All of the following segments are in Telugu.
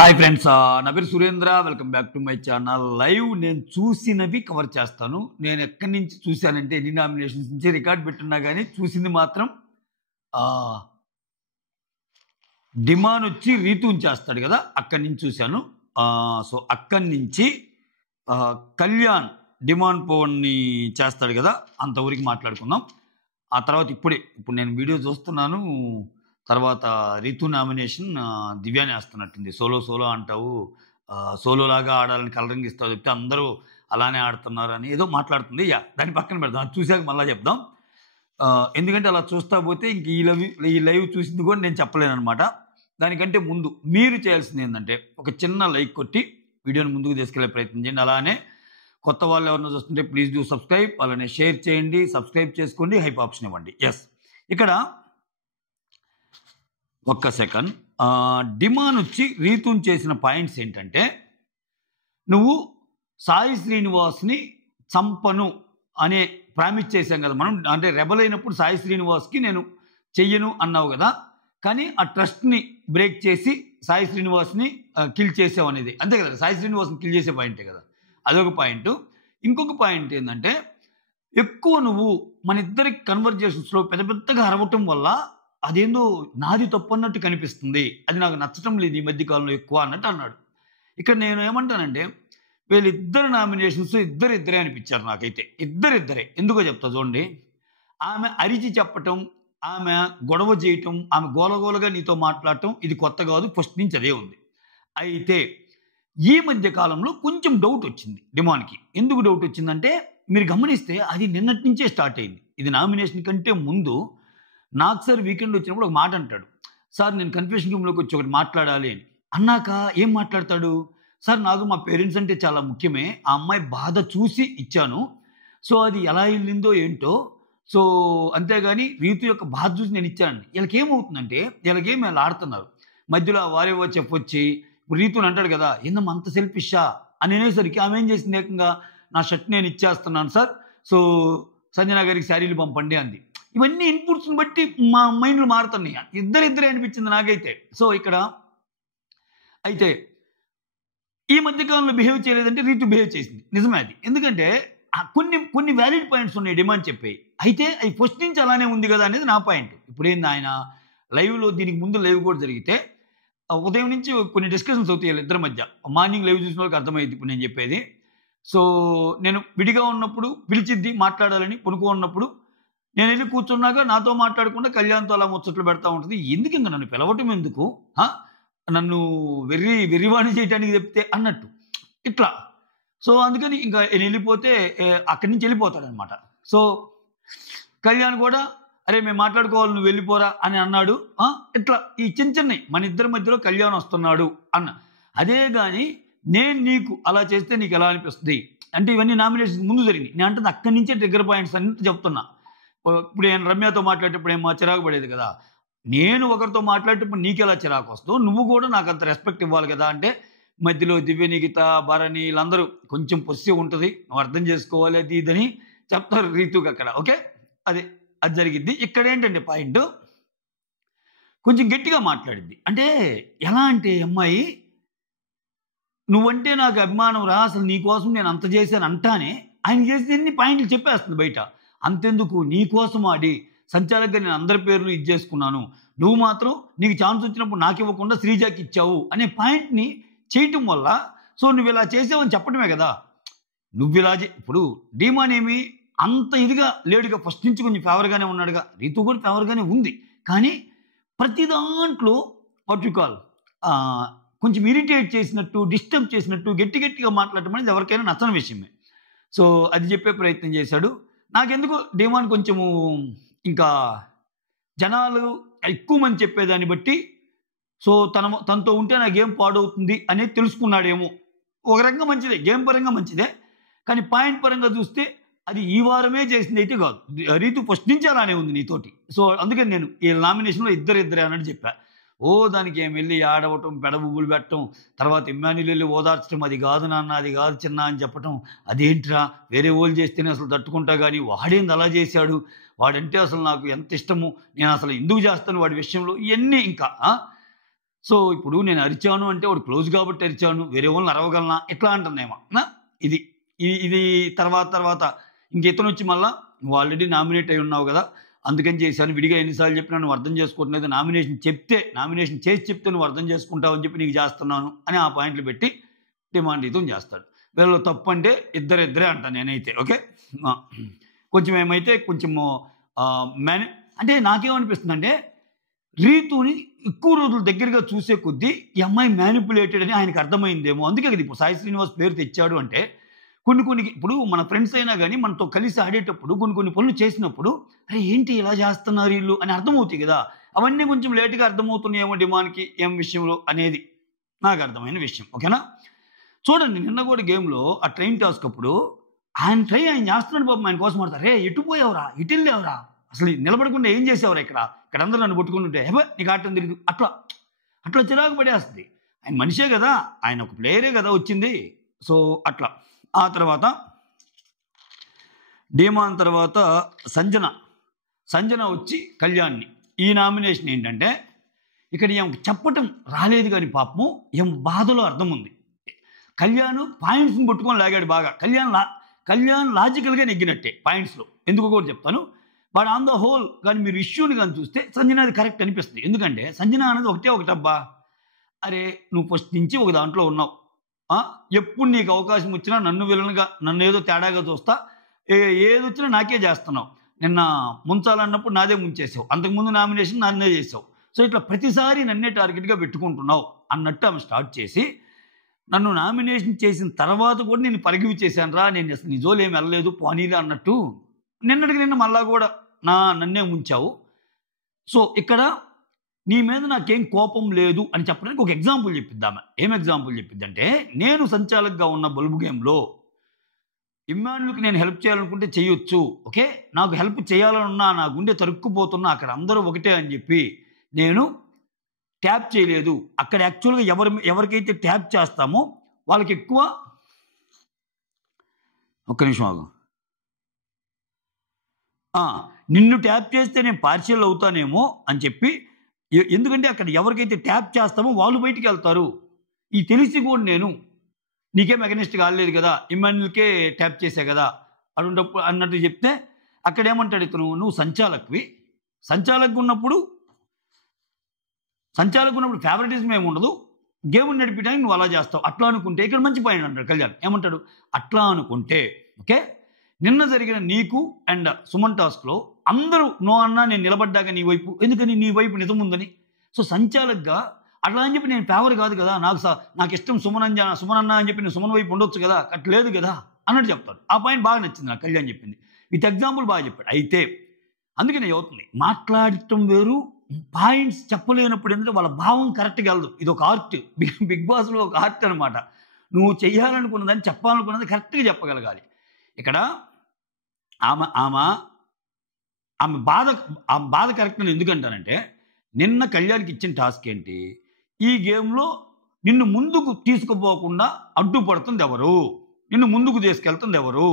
హాయ్ ఫ్రెండ్స్, నా పేరు Surendra. Welcome back to my channel. Live నేను చూసినవి కవర్ చేస్తాను. నేను ఎక్కడి నుంచి చూశానంటే ఎన్ని నామినేషన్స్ నుంచి రికార్డ్ పెట్టున్నా కానీ చూసింది మాత్రం డిమాండ్ వచ్చి రీతూని చేస్తాడు కదా, అక్కడి నుంచి చూశాను. సో అక్కడి నుంచి కళ్యాణ్ డిమాండ్ పవన్ని చేస్తాడు కదా, అంతవరకు మాట్లాడుకుందాం. ఆ తర్వాత ఇప్పుడు నేను వీడియో చూస్తున్నాను. తర్వాత రీతు నామినేషన్ దివ్యాని వేస్తున్నట్టుంది. సోలో అంటావు, సోలోలాగా ఆడాలని కలరింగ్ ఇస్తావు చెప్తే అందరూ అలానే ఆడుతున్నారు అని ఏదో మాట్లాడుతుంది. దాన్ని పక్కన పెడదాం, అది చూశాక మళ్ళీ చెప్దాం. ఎందుకంటే అలా చూస్తా పోతే ఇంక ఈ లైవ్ చూసింది కూడా నేను చెప్పలేను అనమాట. దానికంటే ముందు మీరు చేయాల్సింది ఏంటంటే ఒక చిన్న లైక్ కొట్టి వీడియోని ముందుకు తీసుకెళ్లే ప్రయత్నం చేయండి. అలానే కొత్త వాళ్ళు ఎవరైనా చూస్తుంటే ప్లీజ్ డూ సబ్స్క్రైబ్. అలానే షేర్ చేయండి, సబ్స్క్రైబ్ చేసుకోండి, హైప్ ఆప్షన్ ఇవ్వండి. ఇక్కడ ఒక్క సెకండ్. డిమాండ్ వచ్చి రీతూన్ చేసిన పాయింట్స్ ఏంటంటే, నువ్వు సాయి శ్రీనివాస్ని చంపను అనే ప్రామిస్ చేశాం కదా మనం. అంటే రెబల్ అయినప్పుడు సాయి శ్రీనివాస్కి నేను చెయ్యను అన్నావు కదా, కానీ ఆ ట్రస్ట్ని బ్రేక్ చేసి సాయి శ్రీనివాస్ని కిల్ చేసావు అనేది అంతే కదా. సాయి శ్రీనివాస్ని కిల్ చేసే పాయింటే కదా, అదొక పాయింట్. ఇంకొక పాయింట్ ఏంటంటే, ఎక్కువ నువ్వు మన ఇద్దరి కన్వర్జేషన్స్లో పెద్దగా అరవటం వల్ల అదేందో నాది తప్పు అన్నట్టు కనిపిస్తుంది, అది నాకు నచ్చటం లేదు ఈ మధ్య కాలంలో ఎక్కువ అన్నట్టు అన్నాడు. ఇక్కడ నేను ఏమంటానంటే, వీళ్ళిద్దరు నామినేషన్స్ ఇద్దరే అనిపించారు నాకైతే. ఇద్దరే ఎందుకో చెప్తా చూడండి. ఆమె అరిచి చెప్పటం, ఆమె గొడవ చేయటం, ఆమె గోలగోలగా నీతో మాట్లాడటం ఇది కొత్త కాదు, ఫస్ట్ నుంచి అదే ఉంది. అయితే ఈ మధ్య కాలంలో కొంచెం డౌట్ వచ్చింది డిమాండ్కి. ఎందుకు డౌట్ వచ్చిందంటే, మీరు గమనిస్తే అది నిన్నటి నుంచే స్టార్ట్ అయింది. ఇది నామినేషన్ కంటే ముందు నాకు సార్ వీకెండ్ వచ్చినప్పుడు ఒక మాట అంటాడు, సార్ నేను కన్ఫ్యూషన్ రూమ్లోకి వచ్చి ఒకటి మాట్లాడాలి అని. అన్నాక ఏం మాట్లాడతాడు, సార్ నాకు మా పేరెంట్స్ అంటే చాలా ముఖ్యమే, ఆ అమ్మాయి బాధ చూసి ఇచ్చాను, సో అది ఎలా వెళ్ళిందో ఏంటో, సో అంతేగాని రీతు యొక్క బాధ చూసి నేను ఇచ్చాను. వీళ్ళకేమవుతుందంటే, వీళ్ళకేమి వీళ్ళు ఆడుతున్నారు మధ్యలో వారేవో చెప్పొచ్చి. ఇప్పుడు రీతుని అంటాడు కదా, ఏందమ్మా అంత సెల్ఫిషా అని అనేసరికి ఆమె ఏం చేసింది, ఏకంగా నా షర్ట్ నేను ఇచ్చేస్తున్నాను సార్, సో సంజన గారికి శారీలు పంపండి అంది. ఇవన్నీ ఇన్పుట్స్ని బట్టి మా మైండ్లు మారుతున్నాయి. ఇద్దరే అనిపించింది నాకైతే. సో ఇక్కడ అయితే ఈ మధ్యకాలంలో బిహేవ్ చేయలేదంటే రీతు బిహేవ్ చేసింది, నిజమే అది. ఎందుకంటే కొన్ని వ్యాలిడ్ పాయింట్స్ ఉన్నాయి డిమాండ్ చెప్పాయి. అయితే అవి ఫస్ట్ నుంచి అలానే ఉంది కదా అనేది నా పాయింట్. ఇప్పుడేంది, ఆయన లైవ్లో దీనికి ముందు లైవ్ కూడా జరిగితే ఉదయం నుంచి కొన్ని డిస్కషన్స్ అవుతాయి ఇద్దరి మధ్య. మార్నింగ్ లైవ్ చూసిన వాళ్ళకి అర్థమైంది ఇప్పుడు నేను చెప్పేది. సో నేను విడిగా ఉన్నప్పుడు పిలిచిద్ది మాట్లాడాలని, పనుకో ఉన్నప్పుడు నేను వెళ్ళి కూర్చున్నాక నాతో మాట్లాడకుండా కళ్యాణ్తో అలా ముచ్చట్లు పెడతా ఉంటుంది. ఎందుకు ఇంకా నన్ను పిలవటం ఎందుకు, నన్ను వెర్రివాణి చేయడానికి చెప్తే అన్నట్టు ఇట్లా. సో అందుకని ఇంకా నేను వెళ్ళిపోతే అక్కడి నుంచి వెళ్ళిపోతాడనమాట. సో కళ్యాణ్ కూడా అరే మేము మాట్లాడుకోవాలి నువ్వు వెళ్ళిపోరా అని అన్నాడు. ఇట్లా ఈ చిన్నవి మన ఇద్దరి మధ్యలో కళ్యాణ్ వస్తున్నాడు అన్న. అదే కానీ నేను నీకు అలా చేస్తే నీకు ఎలా అనిపిస్తుంది అంటే, ఇవన్నీ నామినేషన్ ముందు జరిగింది. నేను అంటే అక్కడి నుంచే ట్రిగ్గర్ పాయింట్స్ అన్ని చెప్తున్నా. ఇప్పుడు నేను రమ్యతో మాట్లాడేటప్పుడు ఏమో చిరాకు పడేది కదా, నేను ఒకరితో మాట్లాడేటప్పుడు నీకు ఎలా చిరాకు వస్తావు, నువ్వు కూడా నాకు అంత రెస్పెక్ట్ ఇవ్వాలి కదా. అంటే మధ్యలో దివ్య, నిఖిత, భరణి వీళ్ళందరూ కొంచెం పొస్సి ఉంటుంది, నువ్వు అర్థం చేసుకోవాలి అది ఇదని చెప్తారు రీతుకి అక్కడ. ఓకే, అది జరిగిద్ది. ఇక్కడ ఏంటంటే పాయింట్ కొంచెం గట్టిగా మాట్లాడింది. అంటే ఎలా అంటే, అమ్మాయి నువ్వంటే నాకు అభిమానం రా, అసలు నీకోసం నేను అంత చేశాను అంటానే ఆయన చేసిన ఎన్ని పాయింట్లు చెప్పేస్తుంది బయట. అంతెందుకు, నీకోసం ఆడి సంచాలకుగా నేను అందరి పేర్లు ఇచ్చేసుకున్నాను, నువ్వు మాత్రం నీకు ఛాన్స్ వచ్చినప్పుడు నాకు ఇవ్వకుండా శ్రీజాకి ఇచ్చావు అనే పాయింట్ని చేయటం వల్ల, సో నువ్వు ఇలా చేసావని చెప్పడమే కదా. నువ్వు ఇలా ఇప్పుడు డిమాండ్ ఏమి అంత ఇదిగా లేడుగా, ఫస్ట్ నుంచి కొంచెం ఫేవర్గానే ఉన్నాడుగా, రీతు కూడా ఫేవర్గానే ఉంది. కానీ ప్రతి దాంట్లో వాట్ యు కాల్ కొంచెం ఇరిటేట్ చేసినట్టు, డిస్టర్బ్ చేసినట్టు గట్టిగా మాట్లాడటం అనేది ఎవరికైనా నచ్చని విషయమే. సో అది చెప్పే ప్రయత్నం చేశాడు. నాకెందుకు డిమాండ్ కొంచెము ఇంకా జనాలు ఎక్కువ మంది చెప్పేదాన్ని బట్టి, సో తనతో ఉంటే నా గేమ్ పాడవుతుంది అనేది తెలుసుకున్నాడేమో. ఒక రకంగా మంచిదే, గేమ్ పరంగా మంచిదే, కానీ పాయింట్ పరంగా చూస్తే అది ఈ వారమే చేసింది అయితే కాదు. రీతు ఫస్ట్ నుంచి అలానే ఉంది నీతోటి. సో అందుకని నేను ఈ నామినేషన్లో ఇద్దరే అన్నట్టు చెప్పా. దానికి ఏం వెళ్ళి ఆడవటం, పెడబుబ్బులు పెట్టడం, తర్వాత ఇమ్మాన్యుల్ వెళ్ళి ఓదార్చడం, అది కాదు నాన్న, అది కాదు చిన్న అని చెప్పటం, అదేంట్రా వేరే వాళ్ళు చేస్తేనే అసలు తట్టుకుంటా, కానీ వాడేంది అలా చేశాడు, వాడంటే అసలు నాకు ఎంత ఇష్టము, నేను అసలు ఎందుకు చేస్తాను వాడి విషయంలో, ఇవన్నీ ఇంకా సో ఇప్పుడు నేను అరిచాను అంటే వాడు క్లోజ్ కాబట్టి అరిచాను, వేరే వాళ్ళని అరవగలనా ఎట్లా అంటుందేమో ఇది ఇది తర్వాత ఇంక ఇతను వచ్చి మళ్ళా నువ్వు ఆల్రెడీ నామినేట్ అయి ఉన్నావు కదా, అందుకని చేశాను, విడిగా ఎన్నిసార్లు చెప్పినా నువ్వు అర్థం చేసుకోవట్లేదు, నామినేషన్ చేసి చెప్తే నువ్వు అర్థం చేసుకుంటావు అని చెప్పి నీకు చేస్తున్నాను అని ఆ పాయింట్లు పెట్టి డిమాండ్ రీతు చేస్తాడు. వీళ్ళు తప్పు అంటే ఇద్దరే అంటాను నేనైతే. ఓకే, కొంచెం ఏమైతే కొంచెము అంటే నాకేమనిపిస్తుంది అంటే రీతుని ఎక్కువ రోజులు దగ్గరగా చూసే కొద్దీ ఈ అమ్మాయి మ్యానిపులేటెడ్ అని ఆయనకు అర్థమైందేమో. అందుకే కదా ఇప్పుడు సాయి శ్రీనివాస్ పేరు తెచ్చాడు అంటే కొన్ని ఇప్పుడు మన ఫ్రెండ్స్ అయినా కానీ మనతో కలిసి ఆడేటప్పుడు కొన్ని పనులు చేసినప్పుడు అరే ఏంటి ఇలా చేస్తున్నారు వీళ్ళు అని అర్థమవుతాయి కదా. అవన్నీ కొంచెం లేటుగా అర్థమవుతున్నాయేమో డిమాండ్కి ఏం విషయంలో అనేది నాకు అర్థమైన విషయం. ఓకేనా, చూడండి నిన్న కూడా గేమ్లో ఆ ట్రైన్ టాస్క్ అప్పుడు ఆయన చేస్తున్నాడు బాబు, ఆయన కోసం ఆడతారు. రే ఎటు పోయావురా, ఇటు వెళ్ళావురా, అసలు నిలబడకుండా ఏం చేసేవారు ఇక్కడ అందరూ నన్ను పట్టుకుంటుంటే నీకు ఆటం తిరిగి అట్లా చిరాకు పడేస్తుంది. ఆయన మనిషే కదా, ఆయన ఒక ప్లేయరే కదా వచ్చింది. సో అట్లా ఆ తర్వాత డిమాండ్ తర్వాత సంజన వచ్చి కళ్యాణ్ని ఈ నామినేషన్ ఏంటంటే ఇక్కడ ఏం చెప్పటం రాలేదు కానీ పాపము ఏం బాధలో అర్థం ఉంది. కళ్యాణ్ పాయింట్స్ని పట్టుకొని లాగాడు బాగా. కళ్యాణ్ లాజికల్గా నెగ్గినట్టే పాయింట్స్లో. ఎందుకు కూడా చెప్తాను. బట్ ఆన్ ద హోల్ కానీ మీరు ఇష్యూని కానీ చూస్తే సంజన అది కరెక్ట్ అనిపిస్తుంది. ఎందుకంటే సంజన అనేది ఒకటబ్బా, అరే నువ్వు ఫస్ట్ నుంచి ఒక దాంట్లో ఉన్నావు, ఎప్పుడు నీకు అవకాశం వచ్చినా నన్ను ఏదో తేడాగా చూస్తా, ఏది వచ్చినా నాకే చేస్తున్నావు. నిన్న ముంచాలన్నప్పుడు నాదే ముంచేసావు, అంతకుముందు నామినేషన్ నన్నే చేసావు. సో ఇట్లా ప్రతిసారి నన్నే టార్గెట్గా పెట్టుకుంటున్నావు అన్నట్టు ఆమె స్టార్ట్ చేసి నన్ను నామినేషన్ చేసిన తర్వాత కూడా నేను పరిగివి చేశాను రా, నేను అసలు నిజోలు ఏమి వెళ్ళలేదు పోనీలే అన్నట్టు నిన్న మళ్ళా కూడా నన్నే ముంచావు. సో ఇక్కడ నీ మీద నాకేం కోపం లేదు అని చెప్పడానికి ఒక ఎగ్జాంపుల్ చెప్పిద్దామె. ఏం ఎగ్జాంపుల్ చెప్పిద్దంటే, నేను సంచాలకుగా ఉన్న బల్బు గేమ్లో ఇమ్మాన్యుల్కి నేను హెల్ప్ చేయాలనుకుంటే చేయొచ్చు, ఓకే, నాకు హెల్ప్ చేయాలనున్నా నా గుండె తరుక్కుపోతున్నా అక్కడ అందరూ ఒకటే అని చెప్పి నేను ట్యాప్ చేయలేదు. అక్కడ యాక్చువల్గా ఎవరికైతే ట్యాప్ చేస్తామో వాళ్ళకి ఎక్కువ ఒక్క నిమిషం ఆగు, నిన్ను ట్యాప్ చేస్తే నేను పార్షియల్ అవుతానేమో అని చెప్పి, ఎందుకంటే అక్కడ ఎవరికైతే ట్యాప్ చేస్తామో వాళ్ళు బయటికి వెళ్తారు. ఈ తెలిసి కూడా నేను నీకేం అగెనిస్ట్ కాలేదు కదా, ఇమ్మాన్యుల్కే ట్యాప్ చేసా కదా అన్నప్పుడు అన్నట్టు చెప్తే అక్కడ ఏమంటాడు ఇతను, నువ్వు సంచాలకుగా ఉన్నప్పుడు ఫేవరెటిజం ఏమి ఉండదు, గేమ్ నడిపించడానికి నువ్వు అలా చేస్తావు, అట్లా అనుకుంటే ఇక్కడ మంచి పాయింట్ అంటాడు కళ్యాణ్. ఏమంటాడు, అట్లా అనుకుంటే ఓకే, నిన్న జరిగిన నీకు అండ్ సుమన్ టాస్క్లో అందరూ నో అన్నా నేను నిలబడ్డాక నీ వైపు, ఎందుకని నీ వైపు నిజం ఉందని. సో సంచాలకుగా అట్లా అని చెప్పి నేను ఫేవర్ కాదు కదా, నాకు ఇష్టం సుమన్ అన్న అని చెప్పి నేను సుమన్ వైపు ఉండొచ్చు కదా, అట్లేదు కదా అన్నట్టు చెప్తాడు. ఆ పాయింట్ బాగా నచ్చింది నాకు కళ్యాణ్ చెప్పింది, విత్ ఎగ్జాంపుల్ బాగా చెప్పాడు. అయితే అందుకనే అవుతుంది మాట్లాడటం వేరు, పాయింట్స్ చెప్పలేనప్పుడు ఎందుకంటే వాళ్ళ భావం కరెక్ట్గా వెళ్ళదు. ఇది ఒక ఆర్ట్, బిగ్ బాస్లో ఒక ఆర్ట్ అనమాట. నువ్వు చెయ్యాలనుకున్నదాన్ని చెప్పాలనుకున్నది కరెక్ట్గా చెప్పగలగాలి. ఇక్కడ ఆమె బాధ కరెక్ట్ అని ఎందుకంటానంటే, నిన్న కళ్యాణ్కి ఇచ్చిన టాస్క్ ఏంటి, ఈ గేమ్లో నిన్ను ముందుకు తీసుకుపోకుండా అడ్డుపడుతుంది ఎవరు, నిన్ను ముందుకు తీసుకెళ్తుంది ఎవరు,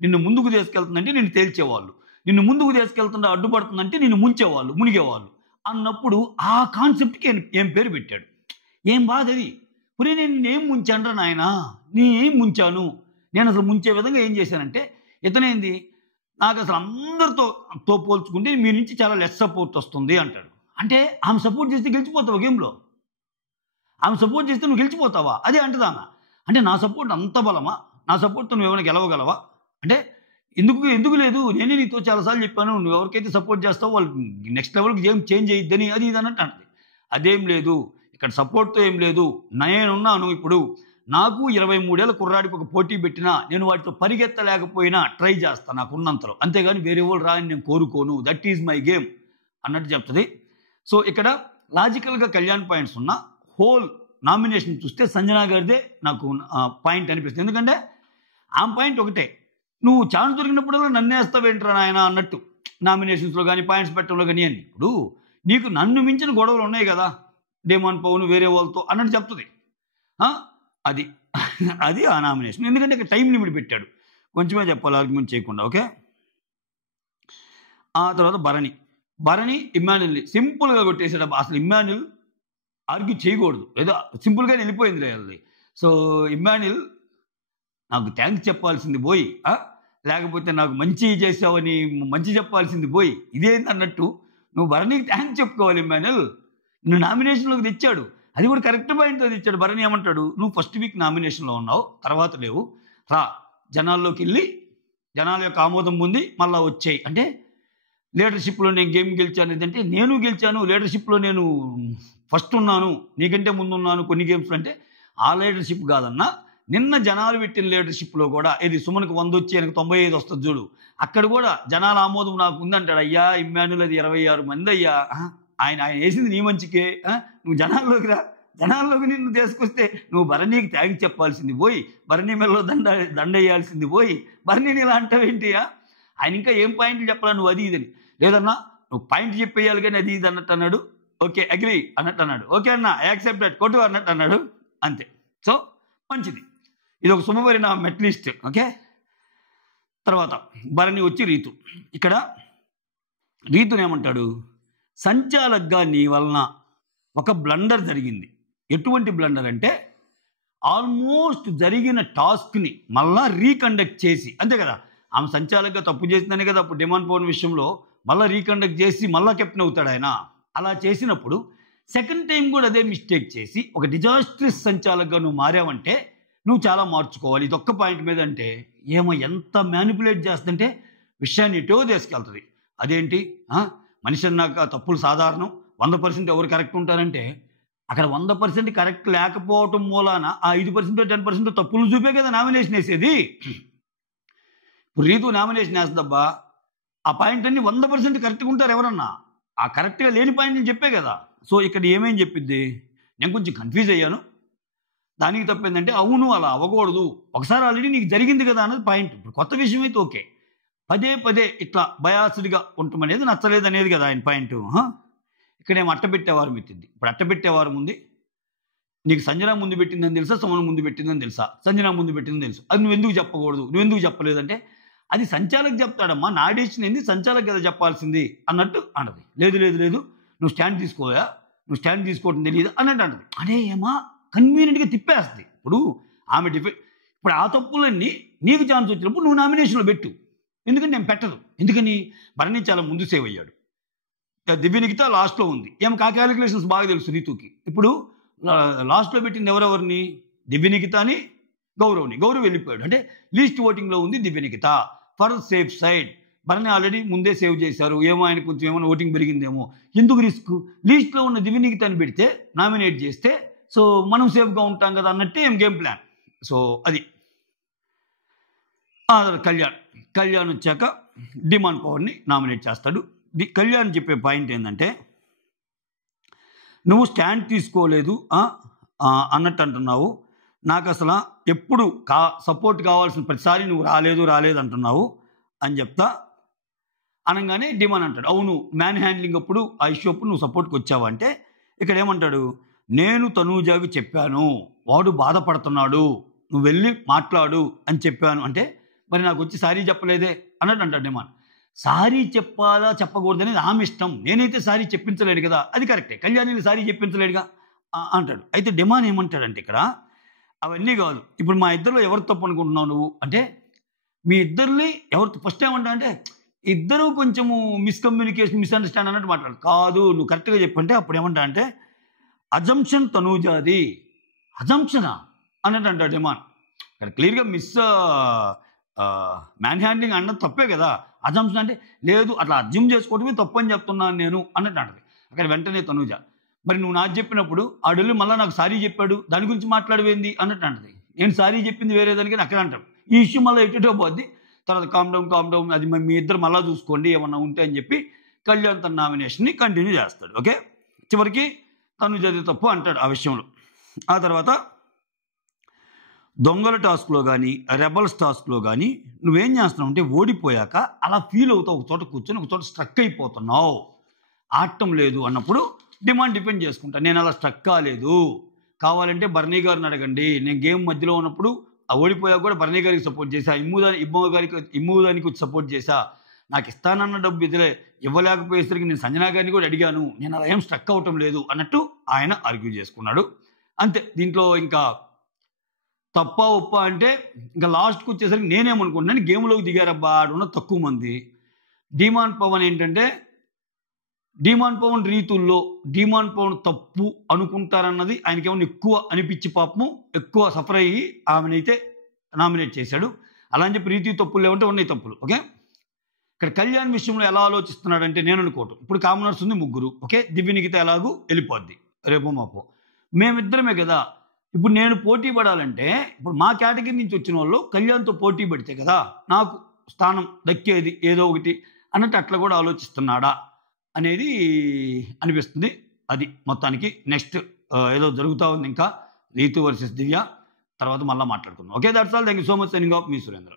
నిన్ను ముందుకు తీసుకెళ్తుందంటే నిన్ను తేల్చేవాళ్ళు, నిన్ను ముందుకు తీసుకెళ్తుంటే అడ్డుపడుతుందంటే నిన్ను ముంచేవాళ్ళు, మునిగేవాళ్ళు అన్నప్పుడు ఆ కాన్సెప్ట్కి ఏం పేరు పెట్టాడు. ఏం బాధ అది, పురి నేను ముంచానరా నాయన, ఏం ముంచాను, నేను అసలు ముంచే విధంగా ఏం చేశానంటే, ఇతనేంది నాకు అసలు అందరితో పోల్చుకుంటే మీ నుంచి చాలా లెస్ సపోర్ట్ వస్తుంది అంటాడు. అంటే ఆమె సపోర్ట్ చేస్తే గెలిచిపోతావా గేమ్లో, ఆమె సపోర్ట్ చేస్తే నువ్వు గెలిచిపోతావా, అదే అంటదామా. అంటే నా సపోర్ట్ అంత బలమా, నా సపోర్ట్తో నువ్వు ఏమైనా గెలవగలవా అంటే ఎందుకు లేదు, నేనే నీతో చాలాసార్లు చెప్పాను, నువ్వు ఎవరికైతే సపోర్ట్ చేస్తావో వాళ్ళు నెక్స్ట్ లెవెల్కి గేమ్ చేంజ్ అయ్యిద్దని అది ఇది అన్నట్టు అంటది. అదేం లేదు, ఇక్కడ సపోర్ట్తో ఏం లేదు, నేనున్నాను. ఇప్పుడు నాకు 23 ఏళ్ళ కుర్రాడికి ఒక పోటీ పెట్టినా నేను వాటితో పరిగెత్తలేకపోయినా ట్రై చేస్తాను నాకున్నంతలో, అంతేగాని వేరే వాళ్ళు రాని నేను కోరుకోను, దట్ ఈజ్ మై గేమ్ అన్నట్టు చెప్తుంది. సో ఇక్కడ లాజికల్గా కళ్యాణ్ పాయింట్స్ ఉన్న హోల్ నామినేషన్ చూస్తే సంజన గారిదే నాకు పాయింట్ అనిపిస్తుంది. ఎందుకంటే ఆమె పాయింట్ ఒకటే, నువ్వు ఛాన్స్ దొరికినప్పుడల్లా నన్ను వేస్తావేంట్రా నాయన అన్నట్టు, నామినేషన్స్లో కానీ పాయింట్స్ పెట్టడంలో కానీ అని. ఇప్పుడు నీకు నన్ను మించిన గొడవలు ఉన్నాయి కదా, డేమాన్ పవన్ వేరే వాళ్ళతో అన్నట్టు చెప్తుంది. అది ఆ నామినేషన్. ఎందుకంటే ఇక్కడ టైం లిమిట్ పెట్టాడు, కొంచెమే చెప్పాలి ఆర్గ్యుమెంట్ చేయకుండా. ఓకే, ఆ తర్వాత భరణి ఇమ్మాన్యుల్ని సింపుల్గా కొట్టేసాడు. అసలు ఇమ్మాన్యుల్ ఆర్గ్యూ చేయకూడదు, ఏదో సింపుల్గా వెళ్ళిపోయింది అది. సో ఇమ్మాన్యుల్ నాకు థ్యాంక్స్ చెప్పాల్సింది పోయి, లేకపోతే నాకు మంచి చేసావని మంచి చెప్పాల్సింది పోయి, ఇదేంటి అన్నట్టు నువ్వు భరణికి థ్యాంక్స్ చెప్పుకోవాలి. ఇమ్మాన్యుల్ నువ్వు నామినేషన్లోకి తెచ్చాడు, అది కూడా కరెక్ట్ పాయింట్తో తెచ్చాడు. భరణి ఏమంటాడు, నువ్వు ఫస్ట్ వీక్ నామినేషన్లో ఉన్నావు, తర్వాత లేవు, రా జనాల్లోకి వెళ్ళి జనాల యొక్క ఆమోదం పొంది మళ్ళీ వచ్చాయి. అంటే లీడర్షిప్లో నేను గేమ్ గెలిచాను, అంటే నేను గెలిచాను, లీడర్షిప్లో నేను ఫస్ట్ ఉన్నాను, నీకంటే ముందు ఉన్నాను కొన్ని గేమ్స్లో, అంటే ఆ లీడర్షిప్ కాదన్నా నిన్న జనాలు పెట్టిన లీడర్షిప్లో కూడా ఇది సుమన్కి 100 వచ్చి ఆయనకు 95 వస్తుంది చూడు, అక్కడ కూడా జనాల ఆమోదం నాకు ఉందంటాడు. అయ్యా ఇమ్మాన్యుల్ అది 26 మంది అయ్యా, ఆయన వేసింది నీ మంచికే, నువ్వు జనాల్లోకి రా, జనాల్లోకి నిన్ను తీసుకొస్తే నువ్వు భరణికి త్యాగి చెప్పాల్సింది పోయి, భరణి మెల్లో దండ వేయాల్సింది పోయి, భరణిని ఇలా అంటావేంటి? ఆయన ఇంకా ఏం పాయింట్లు చెప్పాలా నువ్వు అది ఇదని, లేదన్నా నువ్వు పాయింట్ చెప్పేయాలి కానీ అది ఇది అన్నట్టు అన్నాడు. ఓకే అగ్రీ అన్నట్టు అన్నాడు. ఓకే అన్న యాక్సెప్ట్ దట్ కొట్టు అన్నట్టు అన్నాడు. అంతే. సో మంచిది, ఇది ఒక శుభపరిణామం అట్లీస్ట్. ఓకే, తర్వాత భరణి వచ్చి రీతు. ఇక్కడ రీతుని ఏమంటాడు, సంచాలకుగా నీ వలన ఒక బ్లండర్ జరిగింది. ఎటువంటి బ్లండర్ అంటే ఆల్మోస్ట్ జరిగిన టాస్క్ని మళ్ళా రీకండక్ట్ చేసి, అంతే కదా, ఆమె సంచాలకుగా తప్పు చేసిందనే కదా అప్పుడు డిమాండ్ పవన్ విషయంలో మళ్ళీ రీకండక్ట్ చేసి మళ్ళీ కెప్టెన్ అవుతాడు ఆయన. అలా చేసినప్పుడు సెకండ్ టైం కూడా అదే మిస్టేక్ చేసి ఒక డిజాస్ట్రస్ సంచాలకుగా నువ్వు మారావంటే నువ్వు చాలా మార్చుకోవాలి. ఇది ఒక్క పాయింట్ మీద అంటే ఏమో ఎంత మ్యానిపులేట్ చేస్తుంటే విషయాన్ని ఎటో తీసుకెళ్తుంది. అదేంటి, మనిషి అన్నాక తప్పులు సాధారణం, 100% ఎవరు కరెక్ట్ ఉంటారంటే అక్కడ 100% కరెక్ట్ లేకపోవటం మూలాన ఆ 5% 10% తప్పులు చూపే కదా నామినేషన్ వేసేది. ఇప్పుడు రీతు నామినేషన్ వేస్తుందబ్బా, ఆ పాయింట్ అన్ని 100% కరెక్ట్గా ఉంటారు ఎవరన్నా, ఆ కరెక్ట్గా లేని పాయింట్ని చెప్పే కదా. సో ఇక్కడ ఏమేం చెప్పిద్ది, నేను కొంచెం కన్ఫ్యూజ్ అయ్యాను, దానికి తప్పిందంటే అవును అలా అవ్వకూడదు, ఒకసారి ఆల్రెడీ నీకు జరిగింది కదా అన్నది పాయింట్. ఇప్పుడు కొత్త విషయం అయితే ఓకే, పదే పదే ఇట్లా బయాస్డ్గా ఉండటం అనేది నచ్చలేదు అనేది కదా ఆయన పాయింట్. ఇక్కడేమో అట్టబెట్టేవారం పెట్టింది. ఇప్పుడు అట్టబెట్టేవారం ఉంది, నీకు సంజన ముందు పెట్టిందని తెలుసా, సుమన్ ముందు పెట్టిందని తెలుసా, సంజన ముందు పెట్టిందని తెలుసు, అది నువ్వు ఎందుకు చెప్పకూడదు, నువ్వు ఎందుకు చెప్పలేదంటే అది సంచాలక్ చెప్తాడమ్మా, నా డెసిషన్ ఏంది సంచాలక్ కదా చెప్పాల్సింది అన్నట్టు అంటది. లేదు లేదు లేదు నువ్వు స్టాండ్ తీసుకోయా, నువ్వు స్టాండ్ తీసుకోవడం తెలియదు అన్నట్టు అంటది. అదే ఏమా కన్వీనియంట్గా తిప్పేస్తుంది. ఇప్పుడు ఆమె ఇప్పుడు ఆ తప్పులన్నీ నీకు ఛాన్స్ వచ్చినప్పుడు నువ్వు నామినేషన్లో పెట్టు, ఎందుకని నేను పెట్టదు. ఎందుకని భరణి చాలా ముందు సేవ్ అయ్యాడు, దివ్యనికిత లాస్ట్లో ఉంది, ఏమో ఆ క్యాలిక్యులేషన్స్ బాగా తెలుసు రీతుకి. ఇప్పుడు లాస్ట్లో పెట్టింది ఎవరెవరిని, దివ్యనికితని గౌరవ్ని, గౌరవ్ వెళ్ళిపోయాడు, అంటే లీస్ట్ ఓటింగ్లో ఉంది Divya Nikitha. For safe side Bharani already ముందే సేవ్ చేశారు, ఏమో ఆయన కొంచెం ఏమైనా ఓటింగ్ పెరిగిందేమో, ఎందుకు రిస్క్, లీస్ట్లో ఉన్న దివ్యనికితని పెడితే నామినేట్ చేస్తే సో మనం సేఫ్గా ఉంటాం కదా అన్నట్టే ఏం గేమ్ ప్లాన్. సో అది కళ్యాణ్ వచ్చాక డిమాండ్ పవర్ని నామినేట్ చేస్తాడు. కళ్యాణ్ చెప్పే పాయింట్ ఏంటంటే నువ్వు స్టాండ్ తీసుకోలేదు అన్నట్టు అంటున్నావు, నాకు అసలు ఎప్పుడు సపోర్ట్ కావాల్సిన ప్రతిసారి నువ్వు రాలేదు అంటున్నావు అని చెప్తా అనగానే డిమాండ్ అంటాడు, అవును మ్యాన్ హ్యాండ్లింగ్ అప్పుడు ఆ ఇష్యూ అప్పుడు నువ్వు సపోర్ట్కి వచ్చావు అంటే ఇక్కడ ఏమంటాడు, నేను తనూజాకి చెప్పాను, వాడు బాధపడుతున్నాడు, నువ్వు వెళ్ళి మాట్లాడు అని చెప్పాను అంటే మరి నాకు వచ్చి సారీ చెప్పలేదే అన్నట్టు అంటాడు డిమాండ్. సారీ చెప్పాలా చెప్పకూడదు అనేది ఆమె ఇష్టం, నేనైతే సారీ చెప్పించలేడు కదా, అది కరెక్టే, కళ్యాణిని సారీ చెప్పించలేడుగా అంటాడు. అయితే డిమాండ్ ఏమంటాడంటే ఇక్కడ అవన్నీ కాదు, ఇప్పుడు మా ఇద్దరిలో ఎవరు తప్పు అనుకుంటున్నావు నువ్వు అంటే మీ ఇద్దరిని ఎవరు ఫస్ట్ ఏమంటా అంటే ఇద్దరు కొంచెము మిస్కమ్యూనికేషన్ మిస్అండర్స్టాండ్ అన్నట్టు మాట్లాడు, కాదు నువ్వు కరెక్ట్గా చెప్పంటే అప్పుడు ఏమంటా అంటే అజంప్షన్ తనూజాది, అజంప్షనా అన్నట్టు అంటాడు డిమాండ్. ఇక్కడ క్లియర్గా మ్యాన్ హ్యాండ్లింగ్ అన్నది తప్పే కదా, అజంప్షన్ అంటే లేదు అట్లా అజ్యూమ్ చేసుకోవడమే తప్పు అని చెప్తున్నాను నేను అన్నట్టు అంటది. అక్కడ వెంటనే తనూజ మరి నువ్వు నాకు చెప్పినప్పుడు ఆడెళ్ళి మళ్ళీ నాకు సారీ చెప్పాడు దాని గురించి మాట్లాడవేంది అన్నట్టు అంటది. నేను సారీ చెప్పింది వేరే దానికి అక్కడ అంటాడు, ఈ ఇష్యూ మళ్ళీ ఎటుటో పోద్ది. తర్వాత కామ్ డౌన్ అది మీ ఇద్దరు మళ్ళీ చూసుకోండి ఏమన్నా ఉంటే అని చెప్పి కళ్యాణ్ తన నామినేషన్ని కంటిన్యూ చేస్తాడు. ఓకే, చివరికి తను జరిగే తప్పు అంటాడు ఆ విషయంలో. ఆ తర్వాత దొంగల టాస్క్లో కానీ రెబల్స్ టాస్క్లో కానీ నువ్వేం చేస్తున్నావు అంటే ఓడిపోయాక అలా ఫీల్ అవుతావు, ఒక చోట కూర్చొని ఒక చోట స్ట్రక్ అయిపోతున్నావు, ఆడటం లేదు అన్నప్పుడు డిమాండ్ డిపెండ్ చేసుకుంటా, నేను అలా స్ట్రక్ కాలేదు, కావాలంటే భరణి గారిని అడగండి, నేను గేమ్ మధ్యలో ఉన్నప్పుడు ఆ ఓడిపోయాక కూడా భరణి గారికి సపోర్ట్ చేశా, ఇమ్ముదానికి సపోర్ట్ చేశా, నాకు ఇస్తానన్న డబ్బు ఇవ్వలేకపోయేసరికి నేను సంజనా గారిని కూడా అడిగాను, నేను అలా ఏం స్ట్రక్ అవటం లేదు అన్నట్టు ఆయన ఆర్గ్యూ చేసుకున్నాడు. అంతే, దీంట్లో ఇంకా తప్ప ఒప్ప అంటే ఇంకా లాస్ట్కి వచ్చేసరికి నేనేమనుకుంటున్నాను, గేమ్లోకి దిగారబ్బా ఆడున్న తక్కువ మంది. డీమాన్ పవన్ ఏంటంటే డీమాన్ పవన్ రీతుల్లో డీమాన్ పవన్ తప్పు అనుకుంటారన్నది ఆయనకేమన్నా ఎక్కువ అనిపించి పాపము ఎక్కువ సఫర్ అయ్యి ఆమెనైతే నామినేట్ చేశాడు. అలా అని చెప్పి రీతి తప్పులు లేవంటే ఉన్నాయి తప్పులు. ఓకే, ఇక్కడ కళ్యాణ్ విషయంలో ఎలా ఆలోచిస్తున్నాడంటే నేను అనుకోవటం, ఇప్పుడు కామనర్స్ ఉంది 3, ఓకే, దివ్యనికిత ఎలాగూ వెళ్ళిపోద్ది రేపో మాపో, మేమిద్దరమే కదా. ఇప్పుడు నేను పోటీ పడాలంటే ఇప్పుడు మా కేటగిరీ నుంచి వచ్చిన వాళ్ళు కళ్యాణ్తో పోటీ పడితే కదా నాకు స్థానం దక్కేది ఏదో ఒకటి అన్నట్టు అట్లా కూడా ఆలోచిస్తున్నాడా అనేది అనిపిస్తుంది. అది మొత్తానికి నెక్స్ట్ ఏదో జరుగుతూ ఉంది ఇంకా రీతు వర్సెస్ దివ్య, తర్వాత మళ్ళీ మాట్లాడుకుందాం. Okay, that's all. Thank you so much. Signing off, me Surendra.